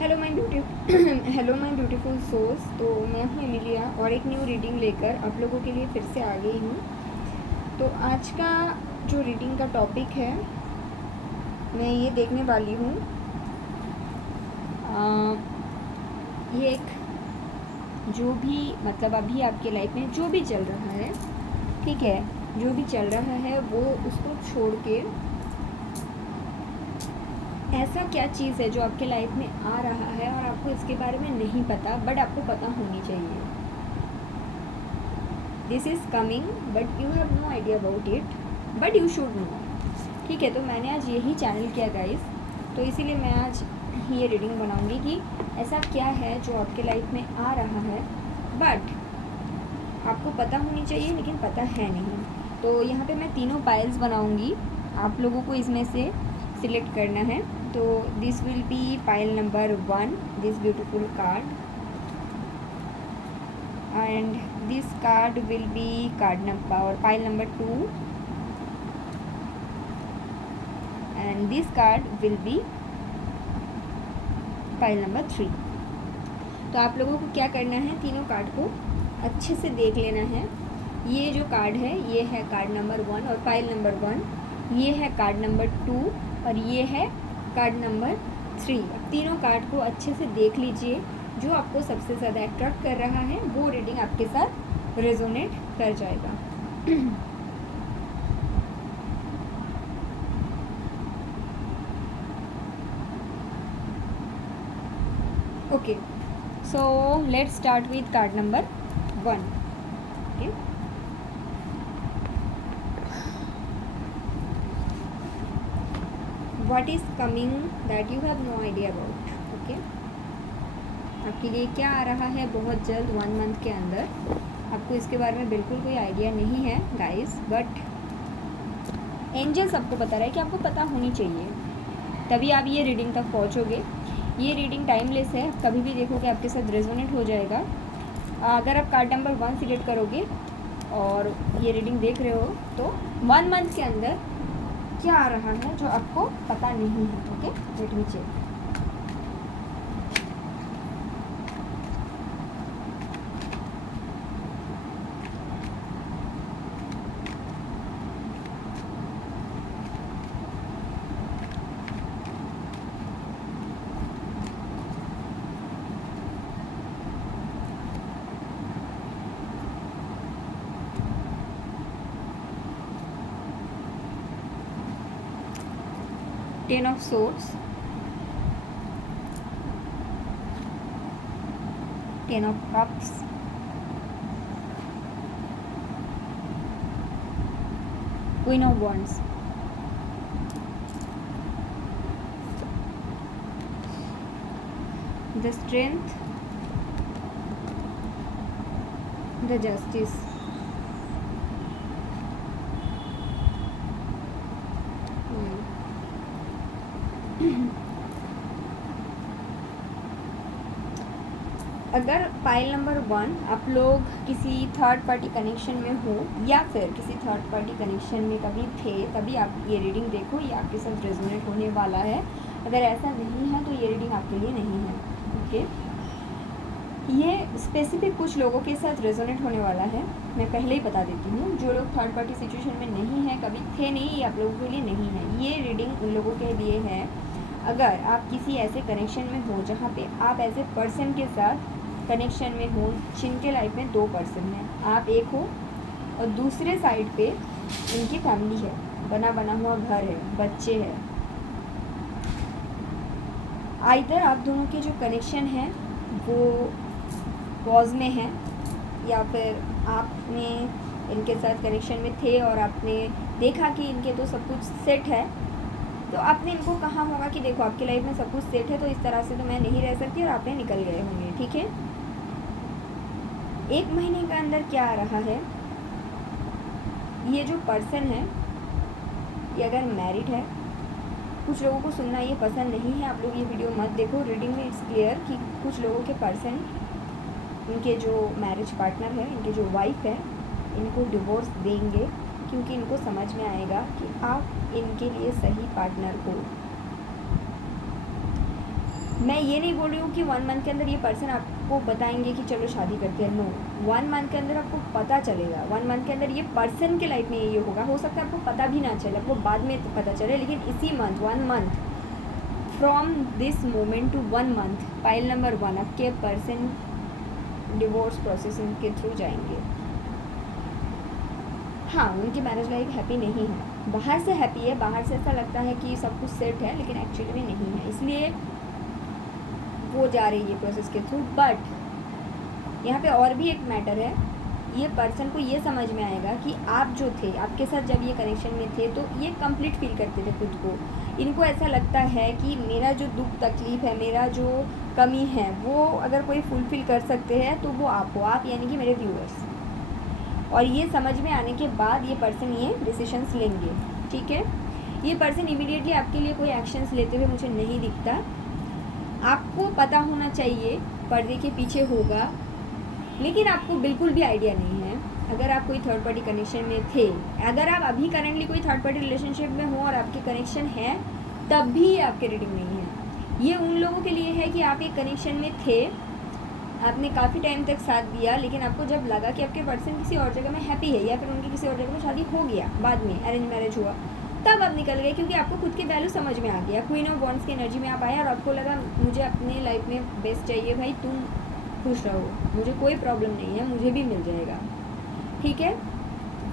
Hello my beautiful souls. तो मैं हूँ एमिलिया और एक न्यू रीडिंग लेकर आप लोगों के लिए फिर से आ गई हूँ। तो आज का जो रीडिंग का टॉपिक है मैं ये देखने वाली हूँ, ये एक जो भी मतलब अभी आपके लाइफ में जो भी चल रहा है, ठीक है, जो भी चल रहा है वो उसको छोड़ के ऐसा क्या चीज़ है जो आपके लाइफ में आ रहा है और आपको इसके बारे में नहीं पता बट आपको पता होनी चाहिए। This is coming but you have no idea about it but you should know. ठीक है, तो मैंने आज यही चैनल किया गाइस, तो इसीलिए मैं आज ये रीडिंग बनाऊंगी कि ऐसा क्या है जो आपके लाइफ में आ रहा है बट आपको पता होनी चाहिए लेकिन पता है नहीं। तो यहाँ पे मैं तीनों पाइल्स बनाऊंगी, आप लोगों को इसमें से सिलेक्ट करना है। तो this will be pile number 1, this beautiful card, and this card will be card number और pile number 2, and this card will be pile number 3। तो आप लोगों को क्या करना है, तीनों कार्ड को अच्छे से देख लेना है। ये जो कार्ड है ये है कार्ड नंबर 1 और पाइल नंबर 1, ये है कार्ड नंबर 2 और ये है कार्ड नंबर 3। तीनों कार्ड को अच्छे से देख लीजिए, जो आपको सबसे ज़्यादा अट्रैक्ट कर रहा है वो रीडिंग आपके साथ रेजोनेट कर जाएगा। Okay, so let's start with card number 1. Okay, what is coming that you have no idea about. Okay, आपके लिए क्या आ रहा है बहुत जल्द 1 मंथ के अंदर, आपको इसके बारे में बिल्कुल कोई आइडिया नहीं है गाइस, बट एंजल्स आपको बता रहा है कि आपको पता होनी चाहिए, तभी आप ये रीडिंग तक पहुँचोगे। ये रीडिंग टाइमलेस है, कभी भी देखोगे आपके साथ रेजोनेट हो जाएगा। अगर आप कार्ड नंबर 1 सिलेक्ट करोगे और ये रीडिंग देख रहे हो तो 1 मंथ के अंदर क्या आ रहा है जो आपको पता नहीं है। Okay, let me check. Ten of Swords, Ten of Cups, Queen of Wands, the Strength, the Justice, अगर पाइल नंबर 1 आप लोग किसी थर्ड पार्टी कनेक्शन में हो या फिर किसी थर्ड पार्टी कनेक्शन में कभी थे, तभी आप ये रीडिंग देखो, ये आपके साथ रेजोनेट होने वाला है। अगर ऐसा नहीं है तो ये रीडिंग आपके लिए नहीं है। ओके, ये स्पेसिफिक कुछ लोगों के साथ रेजोनेट होने वाला है, मैं पहले ही बता देती हूँ। जो लोग थर्ड पार्टी सिचुएशन में नहीं है, कभी थे नहीं, ये आप लोगों के लिए नहीं है। ये रीडिंग उन लोगों के लिए है अगर आप किसी ऐसे कनेक्शन में हो जहाँ पे आप ऐसे पर्सन के साथ कनेक्शन में हो जिनके लाइफ में 2 पर्सन हैं, आप एक हो और दूसरे साइड पे इनकी फैमिली है, बना हुआ घर है, बच्चे हैं। आइदर आप दोनों के जो कनेक्शन है वो पॉज में है या फिर आपने इनके साथ कनेक्शन में थे और आपने देखा कि इनके तो सब कुछ सेट है, तो आपने इनको कहा होगा कि देखो आपकी लाइफ में सब कुछ सेट है तो इस तरह से तो मैं नहीं रह सकती, और आपने निकल गए होंगे। ठीक है, 1 महीने के अंदर क्या आ रहा है, ये जो पर्सन है ये अगर मैरिड है, कुछ लोगों को सुनना ये पसंद नहीं है, आप लोग ये वीडियो मत देखो। रीडिंग में इट्स क्लियर कि कुछ लोगों के पर्सन, इनके जो मैरिज पार्टनर है, इनके जो वाइफ है, इनको डिवोर्स देंगे क्योंकि इनको समझ में आएगा कि आप इनके लिए सही पार्टनर हो। मैं ये नहीं बोल रही हूँ कि 1 मंथ के अंदर ये पर्सन आपको बताएंगे कि चलो शादी करते हैं, नो। 1 मंथ के अंदर आपको पता चलेगा, 1 मंथ के अंदर ये पर्सन के लाइफ में ये होगा। हो सकता है आपको पता भी ना चले, आपको बाद में पता चले, लेकिन इसी month 1 month from this moment to 1 month pile number 1 आपके पर्सन डिवोर्स प्रोसेसिंग के थ्रू जाएंगे। हाँ, उनकी मैरिज लाइफ हैप्पी नहीं है, बाहर से हैप्पी है, बाहर से ऐसा लगता है कि सब कुछ सेट है, लेकिन एक्चुअली में नहीं है, इसलिए वो जा रही है प्रोसेस के थ्रू। बट यहाँ पे और भी एक मैटर है, ये पर्सन को ये समझ में आएगा कि आप जो थे, आपके साथ जब ये कनेक्शन में थे तो ये कंप्लीट फील करते थे खुद को। इनको ऐसा लगता है कि मेरा जो दुख तकलीफ़ है, मेरा जो कमी है, वो अगर कोई फुलफ़िल कर सकते हैं तो वो आप हो, आप यानी कि मेरे व्यूअर्स। और ये समझ में आने के बाद ये पर्सन ये डिसीशंस लेंगे, ठीक है। ये पर्सन इमीडिएटली आपके लिए कोई एक्शंस लेते हुए मुझे नहीं दिखता। आपको पता होना चाहिए पर्दे के पीछे होगा, लेकिन आपको बिल्कुल भी आइडिया नहीं है। अगर आप कोई थर्ड पार्टी कनेक्शन में थे, अगर आप अभी करंटली कोई थर्ड पार्टी रिलेशनशिप में हो और आपके कनेक्शन है, तब भी ये आपके रीडिंग नहीं है। ये उन लोगों के लिए है कि आप एक कनेक्शन में थे, आपने काफ़ी टाइम तक साथ दिया, लेकिन आपको जब लगा कि आपके पर्सन किसी और जगह में हैप्पी है या फिर उनकी किसी और जगह में शादी हो गया, बाद में अरेंज मैरिज हुआ, तब आप निकल गए, क्योंकि आपको खुद की वैल्यू समझ में आ गया। क्वीन ऑफ वॉन्ड्स की एनर्जी में आप आए और आपको लगा मुझे अपने लाइफ में बेस्ट चाहिए भाई, तुम खुश रहो, मुझे कोई प्रॉब्लम नहीं है, मुझे भी मिल जाएगा, ठीक है।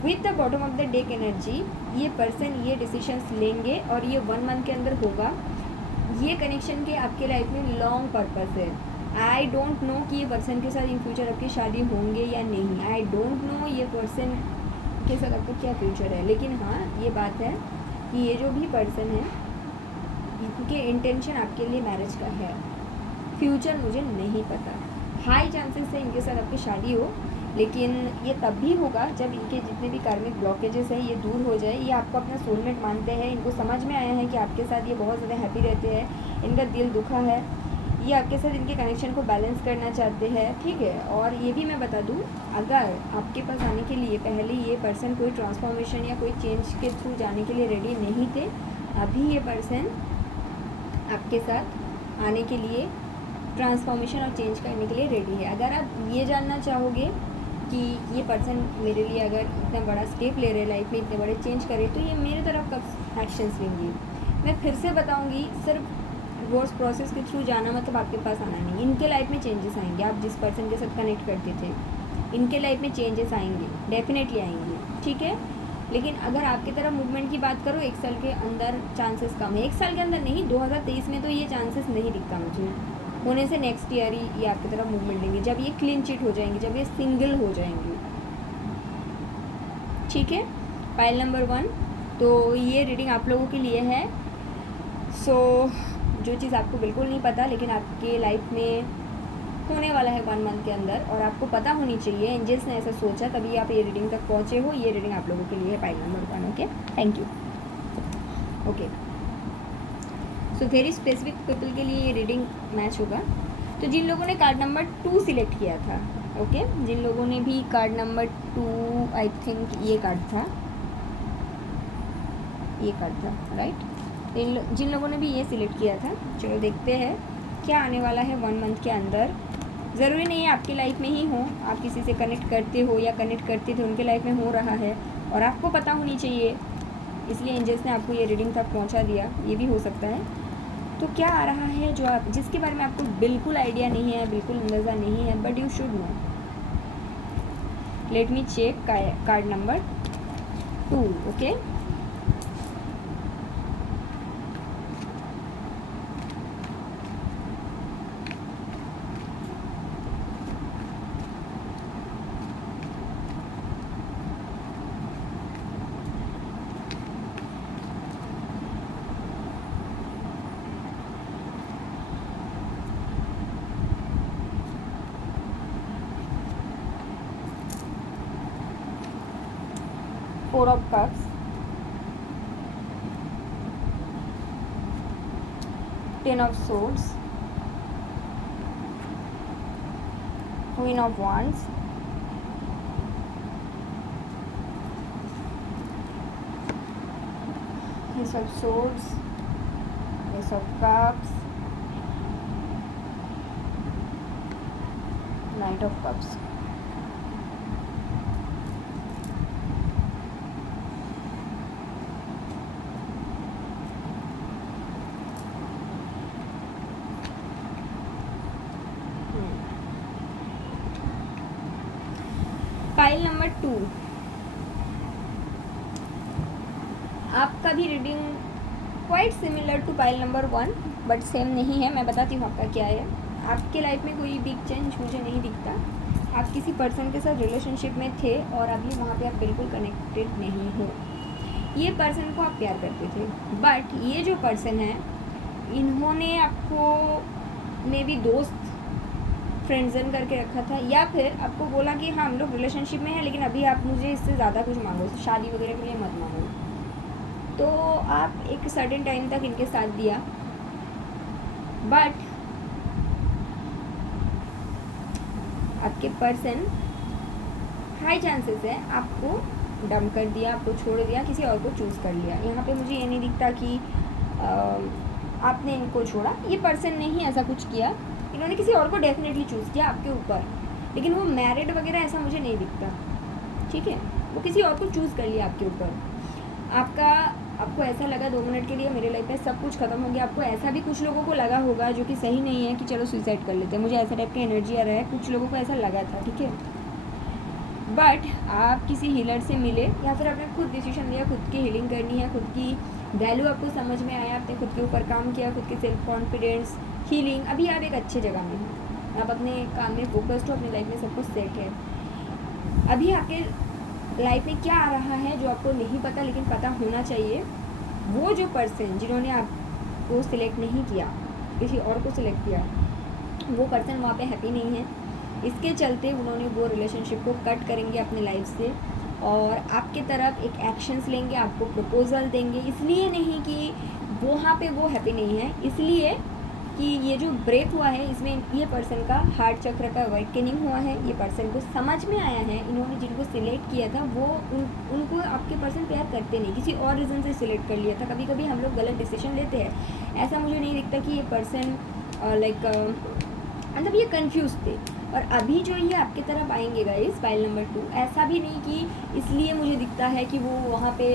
With the bottom of the deck energy ये पर्सन ये डिसीशंस लेंगे और ये 1 मंथ के अंदर होगा। ये कनेक्शन के आपके लाइफ में लॉन्ग पर्पस है। आई डोंट नो कि ये पर्सन के साथ इन फ्यूचर आपकी शादी होंगे या नहीं, आई डोंट नो ये पर्सन के साथ आपका क्या फ्यूचर है, लेकिन हाँ ये बात है कि ये जो भी पर्सन है इनके इंटेंशन आपके लिए मैरिज का है। फ्यूचर मुझे नहीं पता, हाई चांसेस है इनके साथ आपकी शादी हो, लेकिन ये तब भी होगा जब इनके जितने भी कार्मिक ब्लॉकेजेस हैं ये दूर हो जाए। ये आपको अपना सोलमेट मानते हैं, इनको समझ में आया है कि आपके साथ ये बहुत ज़्यादा हैप्पी रहते हैं, इनका दिल दुखा है, ये आपके साथ इनके कनेक्शन को बैलेंस करना चाहते हैं, ठीक है। और ये भी मैं बता दूँ, अगर आपके पास आने के लिए पहले ये पर्सन कोई ट्रांसफॉर्मेशन या कोई चेंज के थ्रू जाने के लिए रेडी नहीं थे, अभी ये पर्सन आपके साथ आने के लिए ट्रांसफॉर्मेशन और चेंज करने के लिए रेडी है। अगर आप ये जानना चाहोगे कि ये पर्सन मेरे लिए अगर इतना बड़ा स्टेप ले रहे लाइफ में, इतने बड़े चेंज करे, तो ये मेरे तरफ कब एक्शंस लेंगे। मैं फिर से बताऊंगी, सिर्फ डिवोर्स प्रोसेस के थ्रू जाना मतलब आपके पास आना नहीं, इनके लाइफ में चेंजेस आएंगे। आप जिस पर्सन के साथ कनेक्ट करते थे, इनके लाइफ में चेंजेस आएंगे, डेफिनेटली आएंगे, ठीक है। लेकिन अगर आपकी तरफ मूवमेंट की बात करो, 1 साल के अंदर चांसेस कम है। 1 साल के अंदर नहीं, 2023 में तो ये चांसेस नहीं दिखता मुझे होने से। नेक्स्ट ईयर ही ये आपकी तरफ मूवमेंट लेंगे, जब ये क्लीन चिट हो जाएंगे, जब ये सिंगल हो जाएंगे, ठीक है। पाइल नंबर 1, तो ये रीडिंग आप लोगों के लिए है। सो जो चीज़ आपको बिल्कुल नहीं पता लेकिन आपके लाइफ में होने वाला है 1 मंथ के अंदर, और आपको पता होनी चाहिए, एंजल्स ने ऐसा सोचा तभी आप ये रीडिंग तक पहुँचे हो। ये रीडिंग आप लोगों के लिए है, pile number 1, okay. Thank you. Okay, so very specific people के लिए ये रीडिंग मैच होगा। तो जिन लोगों ने कार्ड नंबर 2 सिलेक्ट किया था, ओके, जिन लोगों ने भी कार्ड नंबर 2, आई थिंक ये कार्ड था, राइट। जिन लोगों ने भी ये सिलेक्ट किया था, चलो देखते हैं क्या आने वाला है 1 मंथ के अंदर। ज़रूरी नहीं है आपकी लाइफ में ही हो, आप किसी से कनेक्ट करते हो या कनेक्ट करते थे, उनके लाइफ में हो रहा है और आपको पता होनी चाहिए, इसलिए एंजल्स ने आपको ये रीडिंग तक पहुंचा दिया। ये भी हो सकता है। तो क्या आ रहा है जो आप जिसके बारे में आपको बिल्कुल आइडिया नहीं है, बिल्कुल अंदाज़ा नहीं है, but you should know. Let me check card number 2, okay. Four of Cups, Ten of Swords, Queen of Wands, Ace of Swords, Ace of Cups, knight of cups. Pile number 2, आपका भी reading quite similar to pile number 1 but same नहीं है। मैं बताती हूँ आपका क्या है। आपके लाइफ में कोई बिग चेंज मुझे नहीं दिखता। आप किसी पर्सन के साथ रिलेशनशिप में थे और अभी वहाँ पे आप बिल्कुल कनेक्टेड नहीं हो। ये पर्सन को आप प्यार करते थे, बट ये जो पर्सन है इन्होंने आपको मे बी दोस्त फ्रेंडजन करके रखा था, या फिर आपको बोला कि हाँ हम लोग रिलेशनशिप में हैं लेकिन अभी आप मुझे इससे ज़्यादा कुछ मांगो, शादी वगैरह के लिए मत मांगो। तो आप एक सर्टेन टाइम तक इनके साथ दिया, बट आपके पर्सन हाई चांसेस है आपको डंप कर दिया, आपको छोड़ दिया, किसी और को चूज़ कर लिया। यहाँ पे मुझे ये नहीं दिखता कि आपने इनको छोड़ा। ये पर्सन ने ही ऐसा कुछ किया, इन्होंने किसी और को डेफिनेटली चूज़ किया आपके ऊपर, लेकिन वो मैरिड वगैरह ऐसा मुझे नहीं दिखता। ठीक है, वो किसी और को चूज़ कर लिया आपके ऊपर। आपको ऐसा लगा 2 मिनट के लिए मेरे लाइफ में सब कुछ ख़त्म हो गया। आपको ऐसा भी कुछ लोगों को लगा होगा जो कि सही नहीं है कि चलो सुसाइड कर लेते हैं। मुझे ऐसा टाइप की एनर्जी आ रहा है, कुछ लोगों को ऐसा लगा था। ठीक है, बट आप किसी हीलर से मिले या फिर आपने खुद डिसीजन लिया, खुद की हीलिंग करनी है, खुद की वैल्यू आपको समझ में आया, आपने खुद के ऊपर काम किया, खुद की सेल्फ कॉन्फिडेंस, हीलिंग। अभी आप एक अच्छे जगह में हो, आप अपने काम में फोकस्ड हो, अपनी लाइफ में सब कुछ सेट है। अभी आपके लाइफ में क्या आ रहा है जो आपको नहीं पता लेकिन पता होना चाहिए। वो जो पर्सन जिन्होंने आपको सिलेक्ट नहीं किया, किसी और को सिलेक्ट किया, वो पर्सन वहाँ पे हैप्पी नहीं है। इसके चलते उन्होंने वो रिलेशनशिप को कट करेंगे अपने लाइफ से और आपके तरफ एक एक्शंस लेंगे, आपको प्रपोजल देंगे। इसलिए नहीं कि वहाँ पे वो हैप्पी नहीं है, इसलिए कि ये जो ब्रेक हुआ है इसमें ये पर्सन का हार्ट चक्र का अवेकनिंग हुआ है। ये पर्सन को समझ में आया है, इन्होंने जिनको सिलेक्ट किया था वो उनको आपके पर्सन प्यार करते नहीं, किसी और रीज़न से सिलेक्ट कर लिया था। कभी कभी हम लोग गलत डिसीजन लेते हैं। ऐसा मुझे नहीं दिखता कि ये पर्सन मतलब ये कंफ्यूज थे और अभी जो ये आपकी तरफ आएंगे गाइस पाइल नंबर 2, ऐसा भी नहीं कि इसलिए मुझे दिखता है कि वो वहाँ पे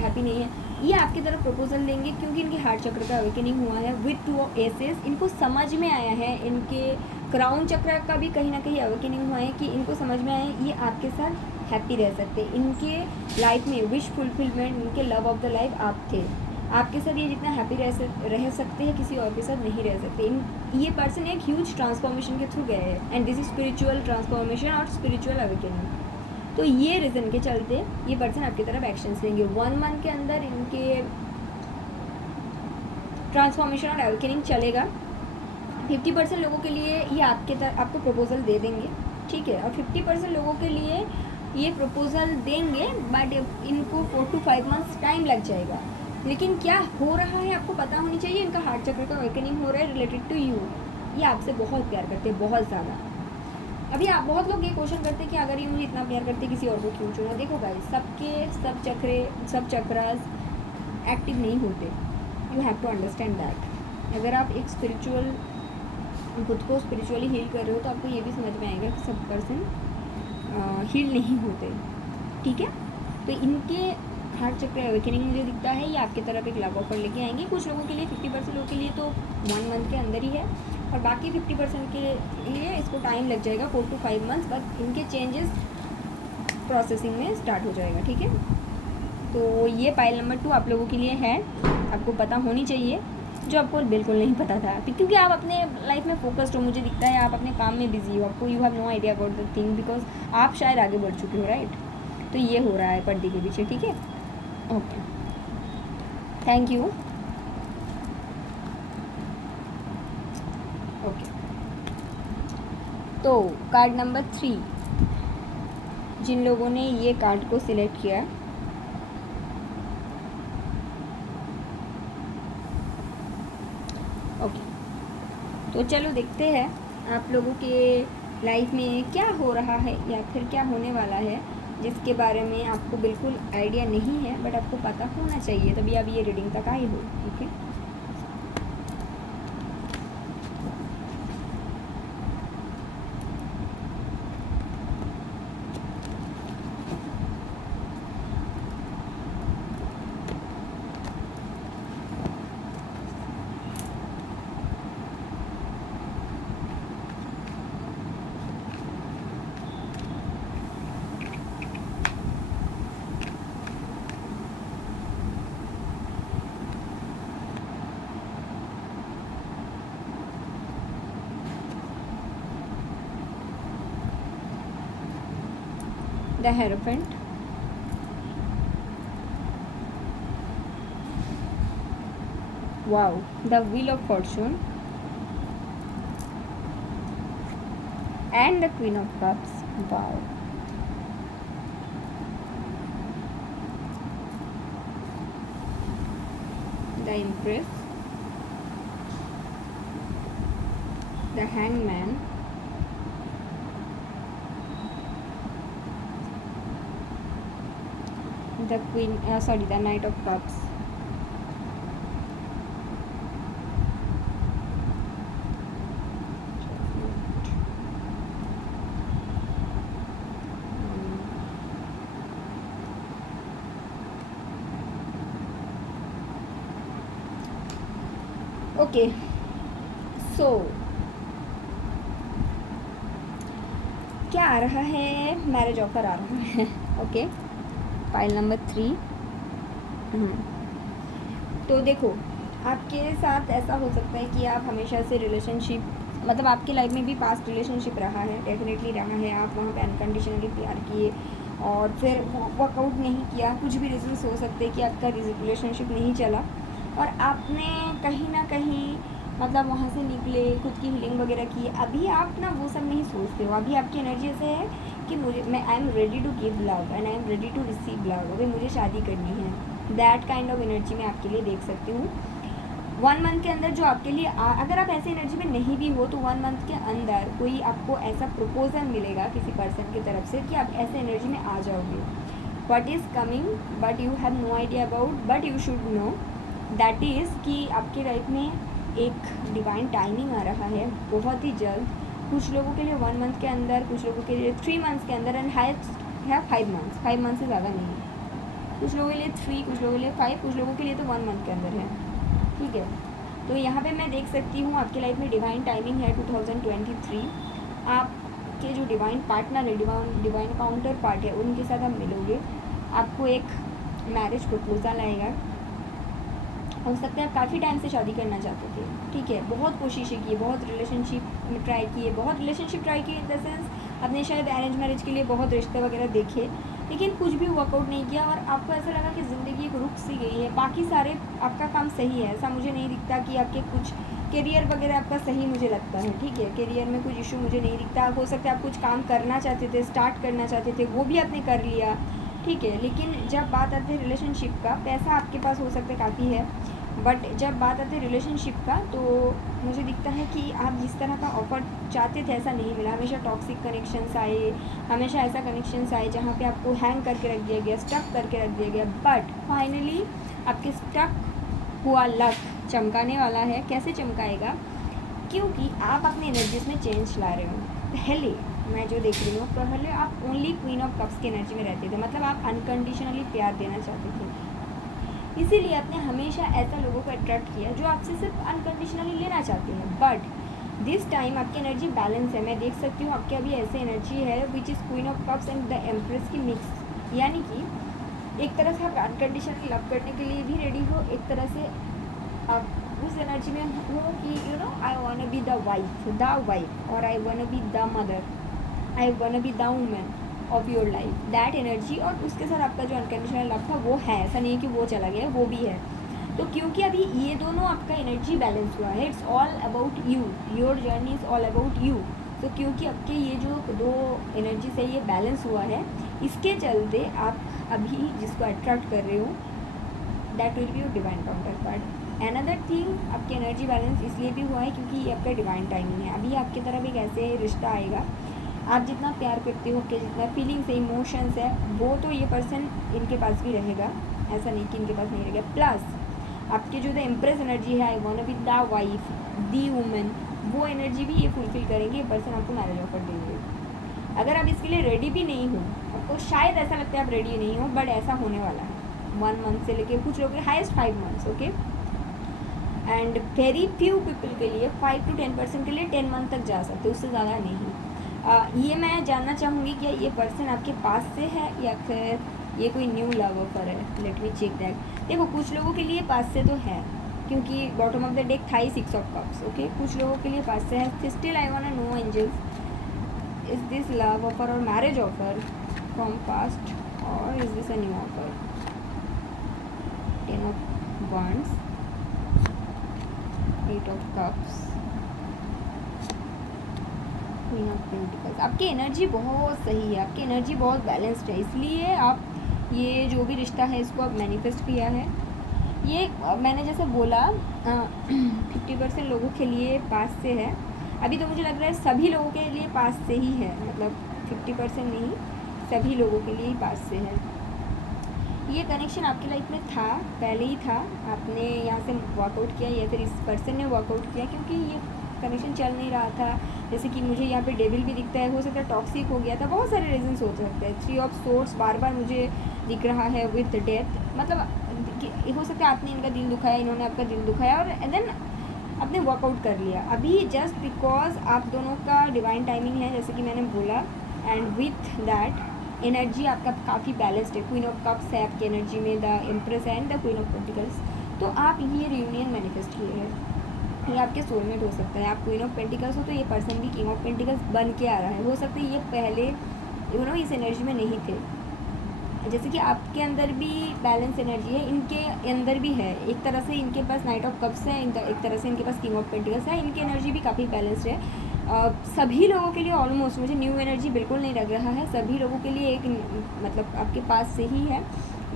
हैप्पी नहीं है। ये आपकी तरफ प्रपोजल देंगे क्योंकि इनके हार्ट चक्र का अवेकनिंग हुआ है विथ 2 एसेस। इनको समझ में आया है, इनके क्राउन चक्र का भी कहीं ना कहीं अवेकनिंग हुआ है कि इनको समझ में आया है ये आपके साथ हैप्पी रह सकते। इनके लाइफ में विश फुलफिलमेंट, इनके लव ऑफ द लाइफ आप थे। आपके साथ ये जितना हैप्पी रह सकते हैं किसी और के साथ नहीं रह सकते। ये पर्सन एक ह्यूज ट्रांसफॉर्मेशन के थ्रू गए हैं and this is spiritual transformation और स्पिरिचुअल अवेकनिंग। तो ये रीज़न के चलते ये पर्सन आपकी तरफ एक्शंस लेंगे। 1 मंथ के अंदर इनके ट्रांसफॉर्मेशन और अवेकनिंग चलेगा। 50% लोगों के लिए ये आपको प्रपोजल दे देंगे, ठीक है, और 50% लोगों के लिए ये प्रपोजल देंगे बट इनको 4 to 5 मंथ्स टाइम लग जाएगा। लेकिन क्या हो रहा है आपको पता होनी चाहिए। इनका हार्ट चक्र का अवेकनिंग हो रहा है रिलेटेड टू यू। ये आपसे बहुत प्यार करते हैं, बहुत ज़्यादा। अभी आप बहुत लोग ये क्वेश्चन करते हैं कि अगर ये मुझे इतना प्यार करते किसी और को क्यों चुना। देखो गाइस, सब चक्रास एक्टिव नहीं होते। You have to understand that. अगर आप एक खुद को स्पिरिचुअली हील कर रहे हो तो आपको ये भी समझ में आएगा कि सब पर्सन हील नहीं होते, ठीक है। तो इनके हार्ट चक्र अवेकनिंग मुझे दिखता है ये आपकी तरफ एक लव ऑफर लेके आएंगे। कुछ लोगों के लिए 50% लोगों के लिए तो 1 मंथ के अंदर ही है और बाकी 50% के लिए इसको टाइम लग जाएगा 4 to 5 मंथ्स। बट इनके चेंजेस प्रोसेसिंग में स्टार्ट हो जाएगा, ठीक है। तो ये पाइल नंबर 2 आप लोगों के लिए है, आपको पता होनी चाहिए जो आपको बिल्कुल नहीं पता था, क्योंकि आप अपने लाइफ में फोकस्ड हो। मुझे दिखता है आप अपने काम में बिजी हो, आपको you have no idea about the thing because आप शायद आगे बढ़ चुके हो, राइट। तो ये हो रहा है पर्दे के पीछे, ठीक है। Okay, thank you. ओके, तो कार्ड नंबर 3, जिन लोगों ने ये कार्ड को सिलेक्ट किया, ओके, तो चलो देखते हैं आप लोगों के लाइफ में क्या हो रहा है या फिर क्या होने वाला है जिसके बारे में आपको बिल्कुल आइडिया नहीं है बट आपको पता होना चाहिए, तभी आप ये रीडिंग तक आए हो, ठीक है। The hierophant, wow, the wheel of fortune and the queen of cups, wow, the empress, the hangman, the queen, sorry, the knight of cups, okay. So क्या आ रहा है, मैरिज ऑफर आ रहा है। Okay, file number 3। तो देखो, आपके साथ ऐसा हो सकता है कि आप हमेशा से रिलेशनशिप, मतलब आपकी लाइफ में भी पास्ट रिलेशनशिप रहा है, डेफिनेटली रहा है। आप वहाँ पे अनकंडीशनली प्यार किए और फिर वर्कआउट नहीं किया, कुछ भी रीजंस हो सकते हैं कि आपका रिलेशनशिप नहीं चला और आपने कहीं ना कहीं मतलब वहाँ से निकले, खुद की हीलिंग वगैरह की। अभी आप ना वो सब नहीं सोचते हो, अभी आपकी एनर्जी ऐसे है कि I am ready to give love and I am ready to receive love, अभी मुझे शादी करनी है। दैट काइंड ऑफ एनर्जी मैं आपके लिए देख सकती हूँ 1 मंथ के अंदर। जो आपके लिए अगर आप ऐसे एनर्जी में नहीं भी हो तो 1 मंथ के अंदर कोई आपको ऐसा प्रपोजल मिलेगा किसी पर्सन की तरफ से कि आप ऐसे एनर्जी में आ जाओगे। What is coming but you have no idea about, but you should know that is कि आपकी लाइफ में एक डिवाइन टाइमिंग आ रहा है बहुत ही जल्द। कुछ लोगों के लिए 1 मंथ के अंदर, कुछ लोगों के लिए 3 मंथ्स के अंदर एंड हाइस्ट है 5 मंथ्स। 5 मंथ से ज़्यादा नहीं, कुछ लोगों के लिए 3, कुछ लोगों के लिए 5, कुछ लोगों के लिए तो 1 मंथ के अंदर है। ठीक है, तो यहाँ पे मैं देख सकती हूँ आपकी लाइफ में डिवाइन टाइमिंग है 2023। आपके जो डिवाइन पार्टनर है, डिवाइन काउंटर पार्ट है, उनके साथ आप मिलोगे। आपको एक मैरिज प्रपोजल आएगा। हो सकता है आप काफ़ी टाइम से शादी करना चाहते थे, ठीक है, बहुत कोशिशें की, बहुत रिलेशनशिप में ट्राई किए, बहुत रिलेशनशिप ट्राई किए इन द सेंस आपने शायद अरेंज मैरिज के लिए बहुत रिश्ते वगैरह देखे, लेकिन कुछ भी वर्कआउट नहीं किया और आपको ऐसा लगा कि ज़िंदगी एक रुक सी गई है। बाकी सारे आपका काम सही है, ऐसा मुझे नहीं दिखता कि आपके कुछ करियर वगैरह आपका सही मुझे लगता है, ठीक है, करियर में कुछ इशू मुझे नहीं दिखता। हो सकता है आप कुछ काम करना चाहते थे, स्टार्ट करना चाहते थे, वो भी आपने कर लिया, ठीक है, लेकिन जब बात आती है रिलेशनशिप का, पैसा आपके पास हो सकता है काफ़ी है, बट जब बात आती है रिलेशनशिप का तो मुझे दिखता है कि आप जिस तरह का ऑफर चाहते थे ऐसा नहीं मिला। हमेशा टॉक्सिक कनेक्शंस आए, हमेशा ऐसा कनेक्शंस आए जहाँ पे आपको हैंग करके रख दिया गया, स्टक करके रख दिया गया, बट फाइनली आपके स्टक हुआ लक चमकाने वाला है। कैसे चमकाएगा? क्योंकि आप अपनी एनर्जीज में चेंज ला रहे हो। पहले मैं जो देख रही हूँ, पहले आप ओनली क्वीन ऑफ कप्स की एनर्जी में रहते थे, मतलब आप अनकंडीशनली प्यार देना चाहते थे, इसीलिए आपने हमेशा ऐसा लोगों को अट्रैक्ट किया जो आपसे सिर्फ अनकंडीशनली लेना चाहते हैं। बट दिस टाइम आपकी एनर्जी बैलेंस है। मैं देख सकती हूँ आपके अभी ऐसे एनर्जी है which is queen of cups and the empress की मिक्स, यानी कि एक तरह से आप अनकंडीशनली लव करने के लिए भी रेडी हो, एक तरह से आप उस एनर्जी में हो कि you know I want be the wife और I want be the mother, I want be the women of your life, that energy. और उसके साथ आपका जो अनकंडीशनल लव था वो है, ऐसा नहीं है कि वो चला गया, वो भी है। तो क्योंकि अभी ये दोनों आपका एनर्जी बैलेंस हुआ है, it's all about you, your journey is all about you. तो क्योंकि आपके ये जो दो एनर्जी से ये बैलेंस हुआ है, इसके चलते आप अभी जिसको अट्रैक्ट कर रहे हो that will be your divine counter part. Another thing, आपकी एनर्जी बैलेंस इसलिए भी हुआ है क्योंकि ये आपका डिवाइन टाइमिंग है। अभी आपकी तरफ एक ऐसे रिश्ता आएगा, आप जितना प्यार करते हो, आपके जितना फीलिंग्स है, इमोशंस है, वो तो ये पर्सन इनके पास भी रहेगा, ऐसा नहीं कि इनके पास नहीं रहेगा। प्लस आपके जो द एम्प्रेस एनर्जी है, आई want be the wife, the women, वो एनर्जी भी ये फुलफिल करेंगे, ये पर्सन आपको मैरिज ऑफर देंगे। अगर आप इसके लिए रेडी भी नहीं हो, आपको शायद ऐसा लगता है आप रेडी नहीं हो, बट ऐसा होने वाला है 1 मंथ से लेके कुछ लोग highest 5 months, okay, and very few people के लिए 5 to 10% के लिए 10 मंथ तक जा सकते, उससे ज़्यादा नहीं। ये मैं जानना चाहूँगी कि ये पर्सन आपके पास से है या फिर ये कोई न्यू लव ऑफर है। Let me check that. देखो, कुछ लोगों के लिए पास से तो है क्योंकि बॉटम ऑफ द डेक था ही 6 ऑफ कप्स, ओके, कुछ लोगों के लिए पास से है। Still I want to know angels, is this love offer और marriage offer from past, or is this a new offer? 10 of Wands, 8 of Cups, Queen of Pentacles. आपकी एनर्जी बहुत सही है, आपकी एनर्जी बहुत बैलेंस्ड है, इसलिए आप ये जो भी रिश्ता है इसको आप मैनिफेस्ट किया है। ये मैंने जैसे बोला 50% लोगों के लिए पास से है। अभी तो मुझे लग रहा है सभी लोगों के लिए पास से ही है, मतलब 50% नहीं, सभी लोगों के लिए ही पास से है। ये कनेक्शन आपकी लाइफ में था, पहले ही था, आपने यहाँ से वर्कआउट किया या फिर इस पर्सन ने वर्कआउट किया, क्योंकि ये कनेक्शन चल नहीं रहा था। जैसे कि मुझे यहाँ पे डेविल भी दिखता है, हो सकता है टॉक्सिक हो गया था, बहुत सारे रीजंस हो सकते हैं। 3 ऑफ सोर्ड्स बार बार मुझे दिख रहा है विद डेथ, मतलब हो सकता है आपने इनका दिल दुखाया, इन्होंने आपका दिल दुखाया, और देन आपने वर्कआउट कर लिया। अभी जस्ट बिकॉज आप दोनों का डिवाइन टाइमिंग है, जैसे कि मैंने बोला, एंड विथ दैट एनर्जी आपका काफ़ी बैलेंस्ड है। क्वीन ऑफ कप्स है आपकी एनर्जी में, the empress and the queen of pentacles. तो आप ये रियूनियन मैनिफेस्ट किए हैं, ये आपके सोलमेट हो सकता है। आप क्वीन ऑफ पेंटिकल्स हो तो ये पर्सन भी किंग ऑफ पेंटिकल्स बन के आ रहा है। हो सकता है ये पहले इस एनर्जी में नहीं थे, जैसे कि आपके अंदर भी बैलेंस एनर्जी है, इनके अंदर भी है। एक तरह से इनके पास नाइट ऑफ कप्स है, एक तरह से इनके पास किंग ऑफ पेंटिकल्स है, इनकी एनर्जी भी काफ़ी बैलेंस्ड है। सभी लोगों के लिए ऑलमोस्ट मुझे न्यू एनर्जी बिल्कुल नहीं लग रहा है, सभी लोगों के लिए एक मतलब आपके पास से ही है।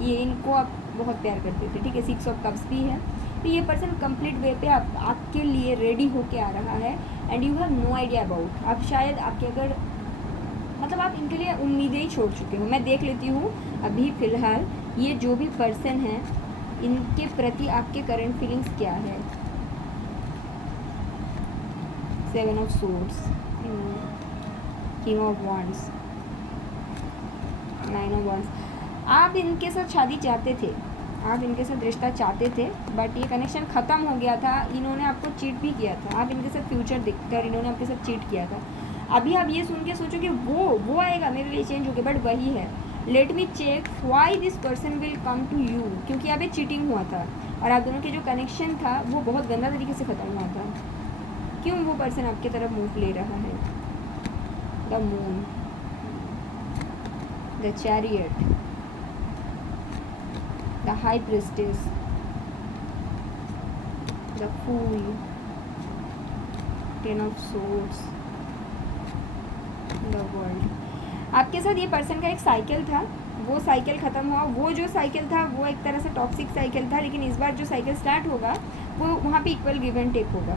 ये इनको आप बहुत प्यार करते थे, ठीक है। 6 ऑफ कप्स भी है, तो ये पर्सन कंप्लीट वे पे आपके लिए रेडी होके आ रहा है, and you have no idea about. आप शायद आपके अगर मतलब आप इनके लिए उम्मीदें ही छोड़ चुके हो। मैं देख लेती हूँ अभी फ़िलहाल ये जो भी पर्सन है इनके प्रति आपके करंट फीलिंग्स क्या है। 7 of swords, king of wands, 9 of wands. आप इनके साथ शादी चाहते थे, आप इनके साथ रिश्ता चाहते थे, बट ये कनेक्शन ख़त्म हो गया था। इन्होंने आपको चीट भी किया था, आप इनके साथ फ्यूचर देखकर इन्होंने आपके साथ चीट किया था। अभी आप ये सुन के सोचो कि वो आएगा मेरे लिए चेंज हो गया, बट वही है। Let me check why this person will come to you, क्योंकि अभी चीटिंग हुआ था और आप दोनों के जो कनेक्शन था वो बहुत गंदा तरीके से ख़त्म हुआ था। क्यों वो पर्सन आपकी तरफ मूव ले रहा है? The moon, the chariot, the high priestess, the fool, 10 of swords, the world. आपके साथ ये पर्सन का एक साइकिल था, वो साइकिल ख़त्म हुआ। वो जो साइकिल था वो एक तरह से टॉक्सिक साइकिल था, लेकिन इस बार जो साइकिल स्टार्ट होगा वो वहाँ पे इक्वल गिव एंड टेक होगा।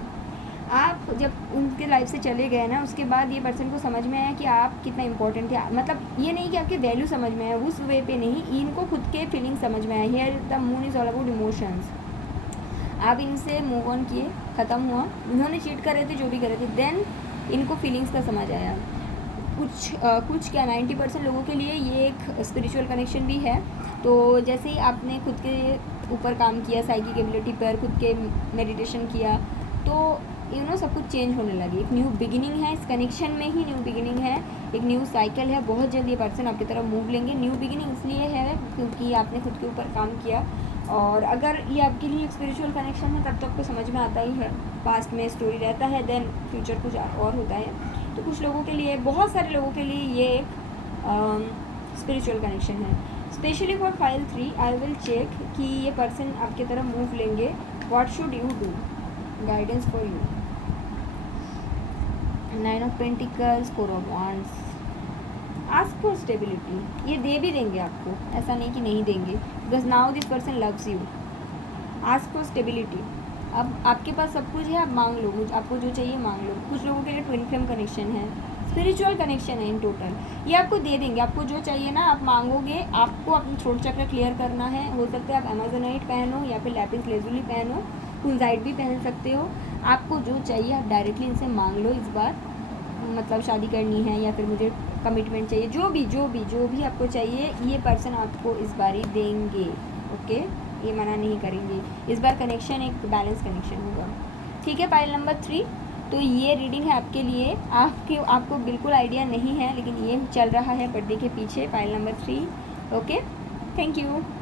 आप जब उनके लाइफ से चले गए ना, उसके बाद ये पर्सन को समझ में आया कि आप कितना इंपॉर्टेंट थे। मतलब ये नहीं कि आपके वैल्यू समझ में आया, उस वे पे नहीं, इनको खुद के फीलिंग समझ में आया। Here the moon is all about emotions. आप इनसे मूव ऑन किए, ख़त्म हुआ, उन्होंने चीट कर रहे थे, जो भी कर रहे थे, देन इनको फीलिंग्स का समझ आया। कुछ क्या 90% लोगों के लिए ये एक स्पिरिचुअल कनेक्शन भी है। तो जैसे ही आपने खुद के ऊपर काम किया, साइकिक एबिलिटी पर खुद के मेडिटेशन किया, तो सब कुछ चेंज होने लगी। एक न्यू बिगिनिंग है, इस कनेक्शन में ही न्यू बिगिनिंग है, एक न्यू साइकिल है। बहुत जल्द ये पर्सन आपकी तरफ मूव लेंगे। न्यू बिगिनिंग इसलिए है क्योंकि आपने खुद के ऊपर काम किया, और अगर ये आपके लिए एक स्पिरिचुअल कनेक्शन है तब तो आपको समझ में आता ही है। पास्ट में स्टोरी रहता है, देन फ्यूचर कुछ और होता है। तो कुछ लोगों के लिए, बहुत सारे लोगों के लिए ये एक स्पिरिचुअल कनेक्शन है। Specially for file 3 I will check कि ये पर्सन आपकी तरफ मूव लेंगे। What should you do? Guidance for you. 9 of pentacles, 4 of wands. Ask for stability, ये दे भी देंगे आपको, ऐसा नहीं कि नहीं देंगे, because now this person loves you. Ask for stability. अब आपके पास सब कुछ है, आप मांग लो, आपको जो चाहिए मांग लो। कुछ लोगों के लिए ट्विन फ्लेम कनेक्शन है, स्पिरिचुअल कनेक्शन है इन टोटल। ये आपको दे देंगे, आपको जो चाहिए ना आप मांगोगे। आपको अपना थ्रोट चक्र क्लियर करना है। हो सकता है आप अमेजोनाइट पहनो या फिर लैपिस लेजुली पहनो, कुंजाइट भी पहन सकते हो। आपको जो चाहिए आप डायरेक्टली इनसे मांग लो इस बार। मतलब शादी करनी है या फिर मुझे कमिटमेंट चाहिए, जो भी आपको चाहिए ये पर्सन आपको इस बार ही देंगे। ओके, ये मना नहीं करेंगे। इस बार कनेक्शन एक बैलेंस कनेक्शन होगा, ठीक है। पाइल नंबर 3, तो ये रीडिंग है आपके लिए। आपको बिल्कुल आइडिया नहीं है, लेकिन ये चल रहा है पर्दे के पीछे। Pile number 3, okay, thank you.